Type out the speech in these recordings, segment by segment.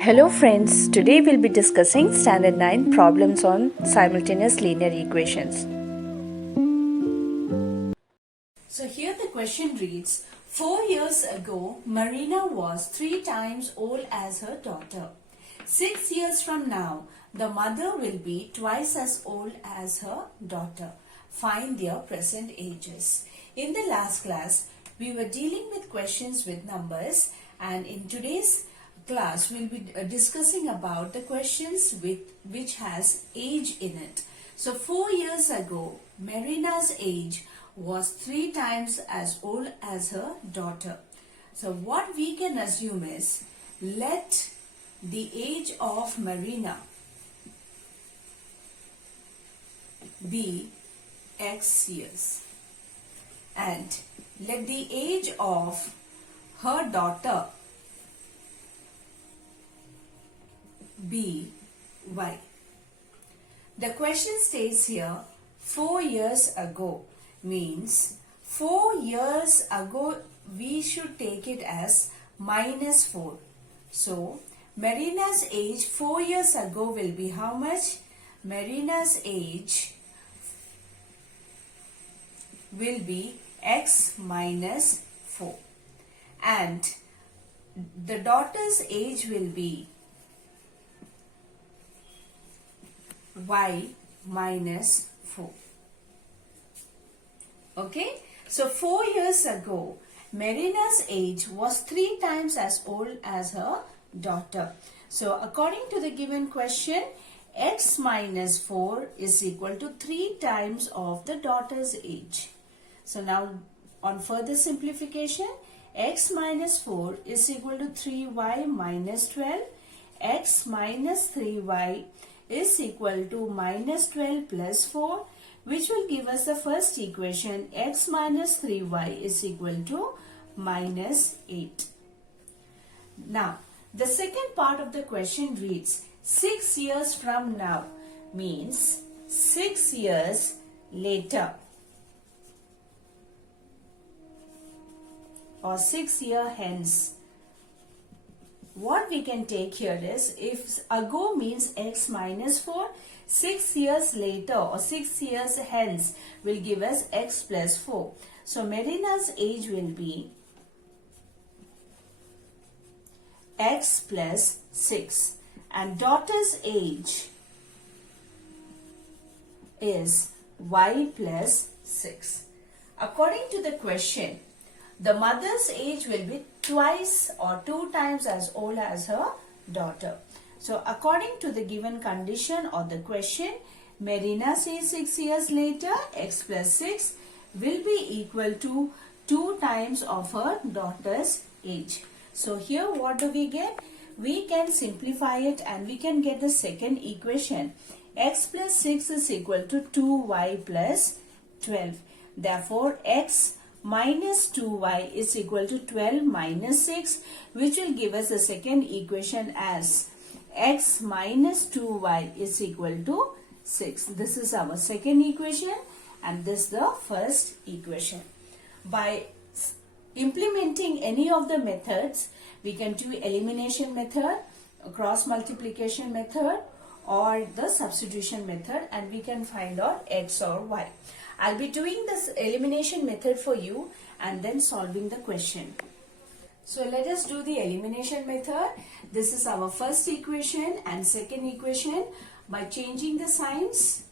Hello friends, today we'll be discussing Standard 9 problems on simultaneous linear equations. So here the question reads, 4 years ago, Marina was 3 times old as her daughter. 6 years from now, the mother will be twice as old as her daughter. Find their present ages. In the last class, we were dealing with questions with numbers, and in today's class we'll be discussing about the questions which has age in it. So 4 years ago, Marina's age was 3 times as old as her daughter. So what we can assume is, let the age of Marina be X years and let the age of her daughter be Y. The question states here 4 years ago means 4 years ago we should take it as minus 4. So Marina's age 4 years ago will be how much? Marina's age will be X minus 4 and the daughter's age will be Y minus 4. Okay, so 4 years ago, Marina's age was 3 times as old as her daughter. So according to the given question, X minus 4 is equal to 3 times of the daughter's age. So now on further simplification, X minus 4 is equal to 3Y minus 12. X minus 3Y is equal to minus 12 plus 4, which will give us the first equation, X minus 3Y is equal to minus 8. Now, the second part of the question reads, 6 years from now means 6 years later or 6 years hence. What we can take here is, if ago means X minus 4, 6 years later or 6 years hence will give us X plus 4. So Marina's age will be X plus 6 and daughter's age is Y plus 6. According to the question, the mother's age will be twice or 2 times as old as her daughter. So according to the given condition or the question, Marina's age 6 years later, X plus 6 will be equal to 2 times of her daughter's age. So here what do we get? We can simplify it and we can get the second equation. X plus 6 is equal to 2Y plus 12. Therefore, X minus 2y is equal to 12 minus 6, which will give us the second equation as x minus 2y is equal to 6. This is our second equation and this is the first equation. By implementing any of the methods, we can do elimination method, cross multiplication method or the substitution method, and we can find out x or y. I'll be doing this elimination method for you and then solving the question. So let us do the elimination method. This is our first equation and second equation. By changing the signs,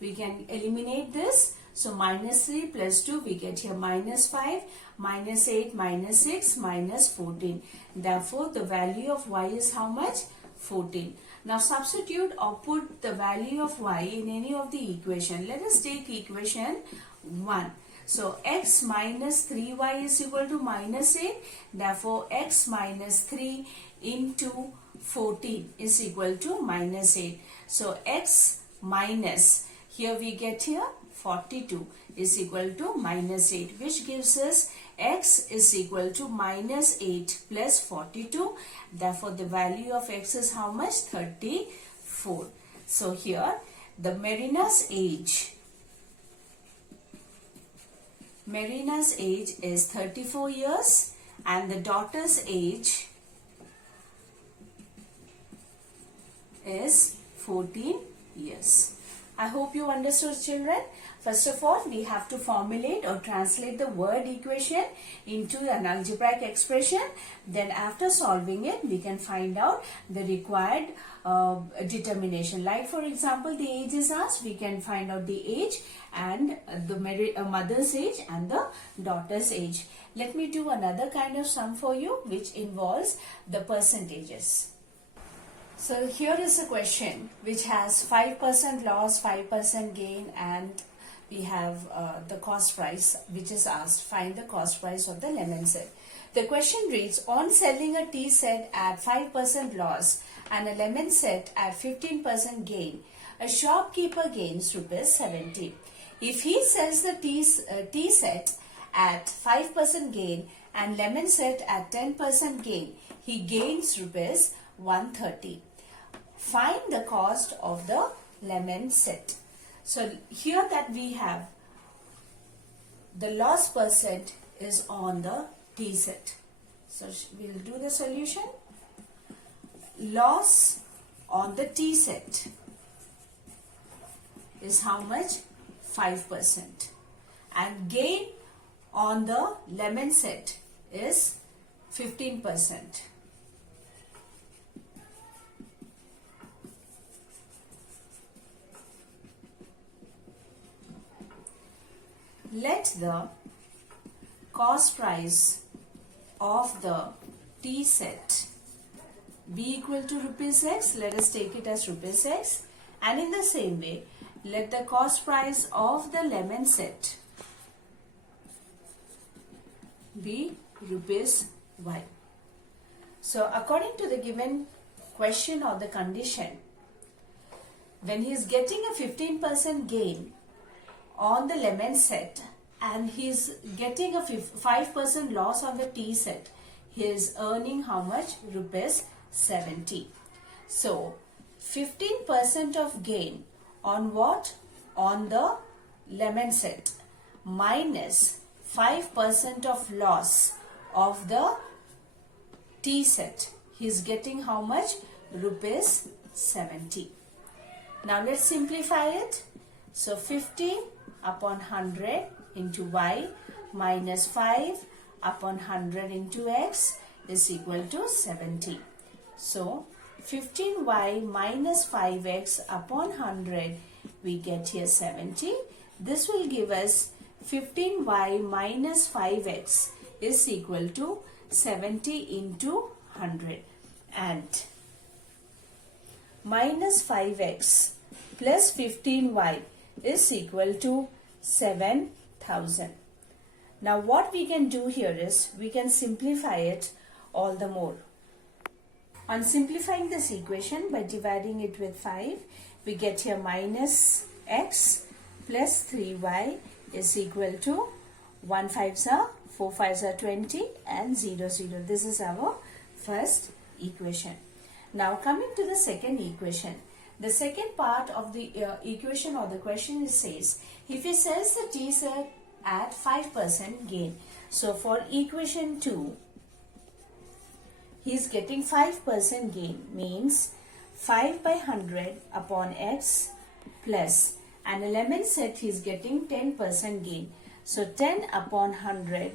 we can eliminate this. So minus 3 plus 2, we get here minus 5, minus 8, minus 6, minus 14. Therefore, the value of y is how much? 14. Now substitute or put the value of y in any of the equation. Let us take equation 1. So x minus 3y is equal to minus 8. Therefore x minus 3 into 14 is equal to minus 8. So x minus, here we get here 42 is equal to minus 8, which gives us x is equal to minus 8 plus 42. Therefore, the value of x is how much? 34. So here the Marina's age is 34 years and the daughter's age is 14 years. I hope you understood, children. First of all, we have to formulate or translate the word equation into an algebraic expression. Then after solving it, we can find out the required determination. Like for example, the age is asked, we can find out the age and the mother's age and the daughter's age. Let me do another kind of sum for you, which involves the percentages. So here is a question which has 5% loss, 5% gain, and we have the cost price which is asked. Find the cost price of the lemon set. The question reads, on selling a tea set at 5% loss and a lemon set at 15% gain, a shopkeeper gains rupees 70. If he sells the tea set at 5% gain and lemon set at 10% gain, he gains rupees 130. Find the cost of the lemon set. So here that we have the loss percent is on the tea set. So we'll do the solution. Loss on the tea set is how much? 5%. And gain on the lemon set is 15%. Let the cost price of the tea set be equal to rupees X. Let us take it as rupees X. And in the same way, let the cost price of the lemon set be rupees Y. So according to the given question or the condition, when he is getting a 15% gain on the lemon set and he is getting a 5% loss on the tea set, he is earning how much? Rupees 70. So 15% of gain on what? On the lemon set minus 5% of loss of the tea set. He is getting how much? Rupees 70. Now let's simplify it. So 15 upon 100 into y minus 5 upon 100 into x is equal to 70. So 15y minus 5x upon 100, we get here 70. This will give us 15y minus 5x is equal to 70 into 100, and minus 5x plus 15y is equal to 7,000. Now what we can do here is we can simplify it all the more. On simplifying this equation by dividing it with 5, we get here minus x plus 3y is equal to 1 5s are 4 5s are 20 and 0 0. This is our first equation. Now coming to the second equation. The second part of the equation or the question says, if he sells the tea set at 5% gain. So for equation 2, he is getting 5% gain, means 5 by 100 upon x plus, and a lemon set he is getting 10% gain. So 10 upon 100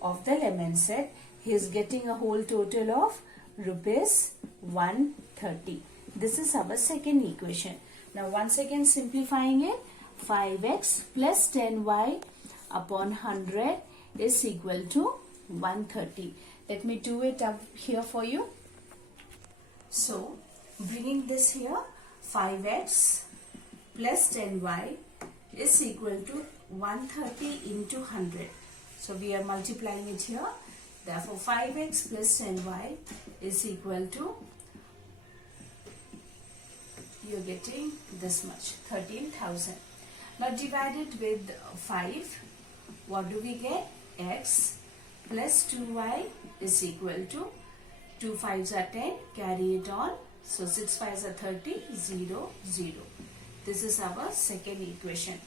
of the lemon set, he is getting a whole total of rupees 130. This is our second equation. Now once again simplifying it, 5x plus 10y upon 100 is equal to 130. Let me do it up here for you. So bringing this here, 5x plus 10y is equal to 130 into 100. So we are multiplying it here. Therefore 5x plus 10y is equal to, you are getting this much, 13,000. Now divide it with 5. What do we get? X plus 2y is equal to 2 5s are 10, carry it on. So 6 5s are 30, 0, 0. This is our second equation.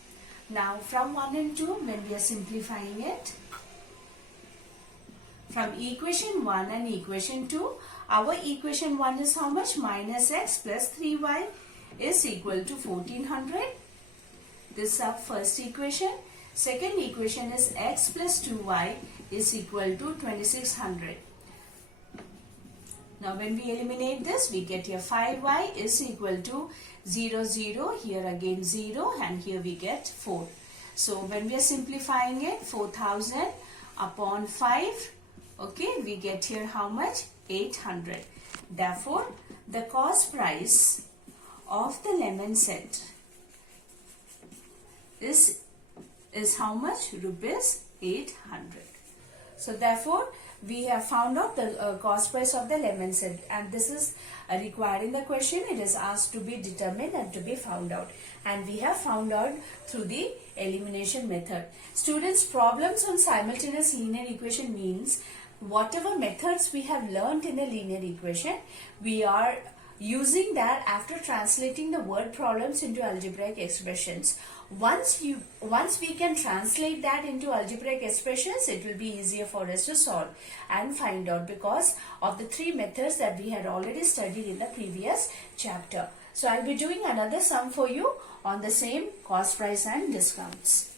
Now from 1 and 2, when we are simplifying it, from equation 1 and equation 2, Our equation 1 is how much? Minus x plus 3y is equal to 1400. This is our first equation. Second equation is x plus 2y is equal to 2600. Now when we eliminate this, we get here 5y is equal to 0, 0, here again 0, and here we get 4. So when we are simplifying it, 4000 upon 5, okay, we get here how much? 800. Therefore, the cost price of the lemon set is how much? Rupees 800. So therefore, we have found out the cost price of the lemon set, and this is required in the question. It is asked to be determined and to be found out, and we have found out through the elimination method. Students, problems on simultaneous linear equation means whatever methods we have learned in a linear equation, we are using that after translating the word problems into algebraic expressions. Once we can translate that into algebraic expressions, it will be easier for us to solve and find out because of the three methods that we had already studied in the previous chapter. So I'll be doing another sum for you on the same cost price and discounts.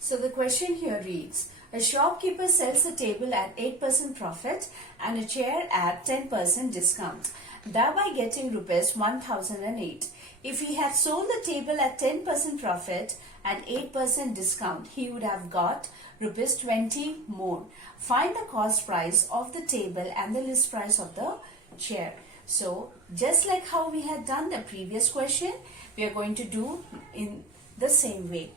So the question here reads, a shopkeeper sells a table at 8% profit and a chair at 10% discount, thereby getting rupees 1008. If he had sold the table at 10% profit and 8% discount, he would have got rupees 20 more. Find the cost price of the table and the list price of the chair. So just like how we had done the previous question, we are going to do in the same way.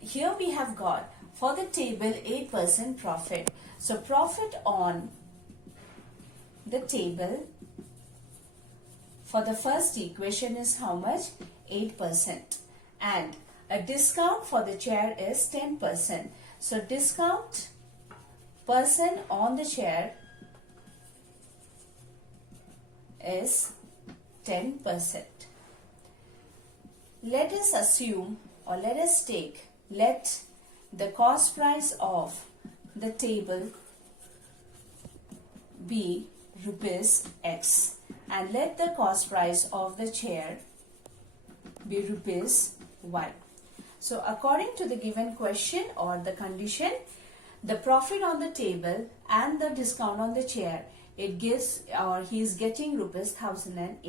Here we have got for the table 8% profit. So profit on the table for the first equation is how much? 8%. And a discount for the chair is 10%. So discount percent on the chair is 10%. Let us assume, or let us take, let the cost price of the table be rupees X, and let the cost price of the chair be rupees Y. So according to the given question or the condition, the profit on the table and the discount on the chair, it gives, or he is getting rupees 1008.